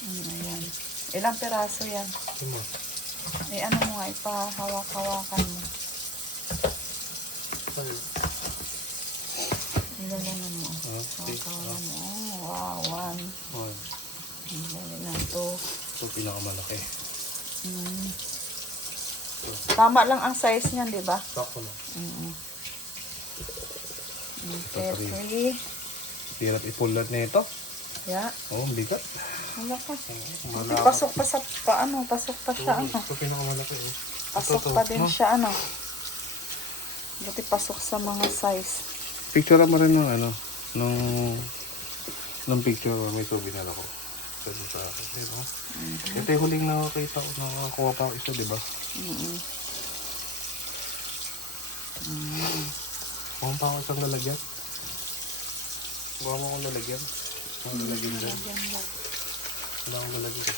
Ayan. Ilang piraso yan? Ano mo nga, ipahawak-hawakan mo. Ilalanan mo. Hawak-hawakan mo. Oh, wow, 1. Dali na ito. Ito pinakamalaki. Tama lang ang size niyan, di ba? Sakto na. Okay, 3. Hirap ipulad na ito. Yeah. Oo, bigat. Wala ka. Pasok pa sa paano? Pasok pa siya, ano? Ito pinakamalaki eh. Pasok pa din siya, ano? Buti pasok sa mga size. Picture mo rin ng ano, ng picture may ito binala ko. Sabi sa akin, diba? Ito yung huling nakakita ko, nakakuha pa ako isa, diba? Kuha pa ako isang lalagyan. Kuha mo akong lalagyan. Ang lalagyan dyan. Wala akong lalagyan.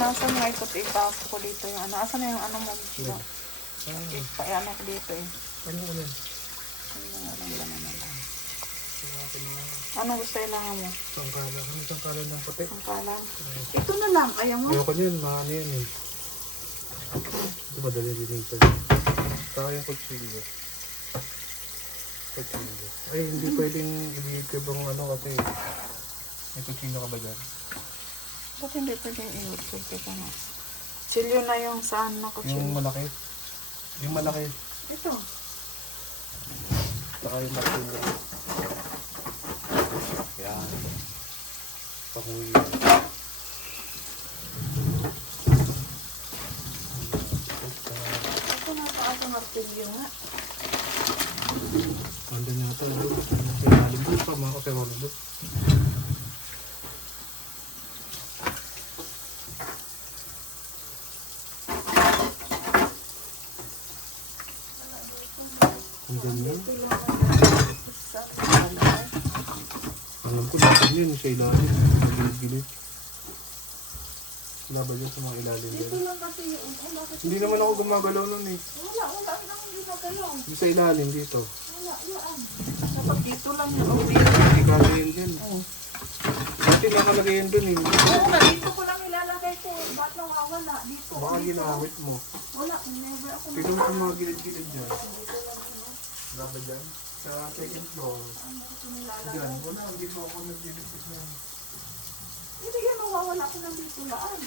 Asan nga ito? Ipasok ko dito yung ano. Asan na yung ano mo? Ano ko dito eh. Ano gusto ilangan mo? Sangkalan. Ano sangkalan ng puti? Sangkalan. Ito na lang. Ayaw mo? Ayaw ko yun. Mahano yan eh. Ito madali din ito. Saka yung kutsilyo. Ay, hindi pwedeng i-give ang ano kasi. May kutsilyo ka ba dyan? Ba't hindi pwedeng i-YouTube? Ito na. Silyo na yung saan na kutsilyo. Yung malaki. Yung malaki. Ito. Saka yung kutsilyo. Yan. Pakuwi. Ito na paano martilyo nga. Ganda niya ito. Nasa ilalim doon pa mga kaperolo doon. Ang ganda. Alam ko dapat yun sa ilalim. Gilid-gilid. Wala ba yun sa mga ilalim Dito dyan? lang kasi yung... Hindi naman ako gumagalaw nun eh. Wala lang hindi magalaw. Yung sa ilalim dito. Wala. Dapat dito lang yung dito. Hindi kala yun dyan. Dati nakalagay yan dun eh. Oo nga, dito ko lang ilalagay ko. Ba't nawawala? Dito. Baka ginamit mo. Wala, never ako Tignan mo yung mga gilid-gilid dyan. Wala ba dyan? Sa second floor. Dyan. Wala, hindi mo ako nag-gilid-gilid na. Hindi yan, nawawala ko ng dito laan.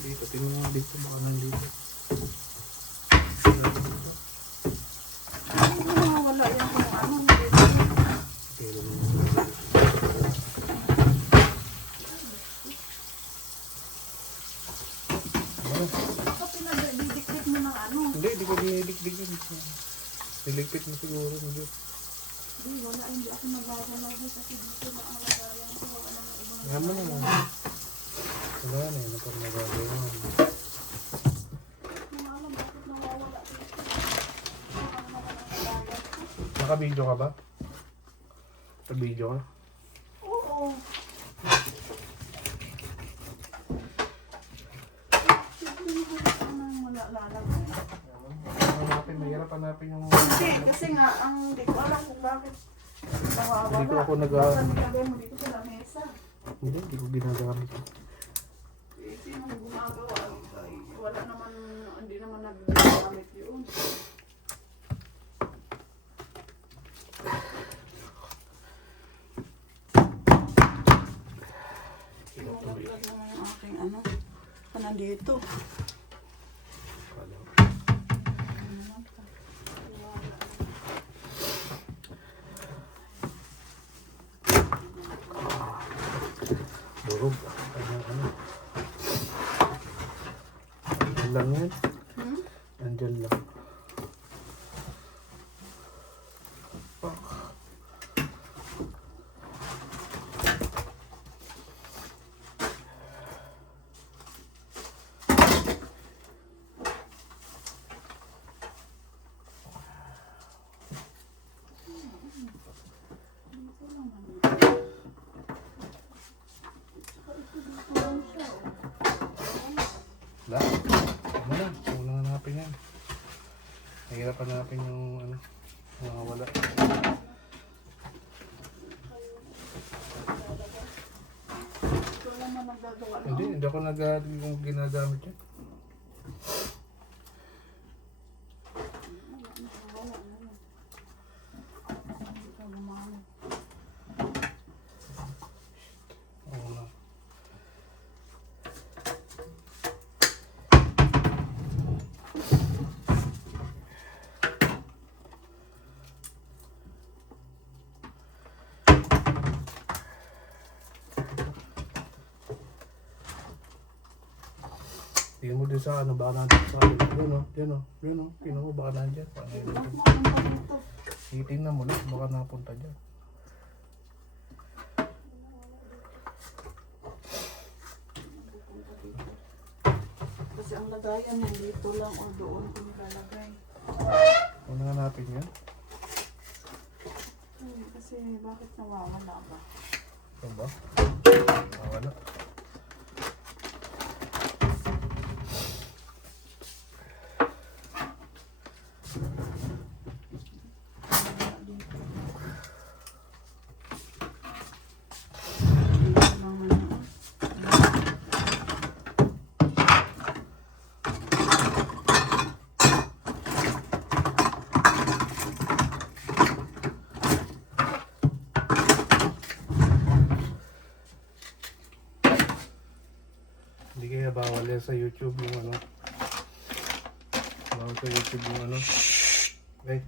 Dito, tingnan mo dito. Baka nandito. Hindi nawawala yan kung ano dito. Tingnan mo. Baka pinag-didikit mo ng ano. Hindi ko dinidikdik yun. Niligpit mo siguro. Hindi. Hindi ako naglalagay kasi dito na ang lagayan ko. Yaman naman. Wala na yun. Napag nagagawa. Alam, bakit nawawala dito? Naka-video ka ba? Naka-video ka? Oo. Hanapin, mahirap hanapin yung... Hindi, kasi nga, hindi ko alam kung bakit nawawala. Hindi ko ako Baka nilagay mo dito sa lamesa. Hindi ko ginagamit. Sino gumagawa? Wala naman, hindi naman nagagamit yun. Sinulaglag naman yung aking ano. Nandito. Durog. Ano? Andyan lang yan. Andyan lang. Wala. Tama na. hanapin yung ano, wala. Ito naman nagdagawa na. Hindi ako yung ginagamit yan. Wala na yun. Hindi ka gumamit. Oo na. Tingin mo din sa ano, baka nandiyan sa akin. Yun o. Tingin mo baka nandiyan. Titingnan mo lang, baka napunta dyan. Kasi ang lagayan mo dito lang o doon kung nilalagay. Ano nga natin yan? Kasi bakit nawawala ba? Ito ba? Wala. Hindi kaya bawal yan sa YouTube yung ano. Bawal sa YouTube yung ano. Eh,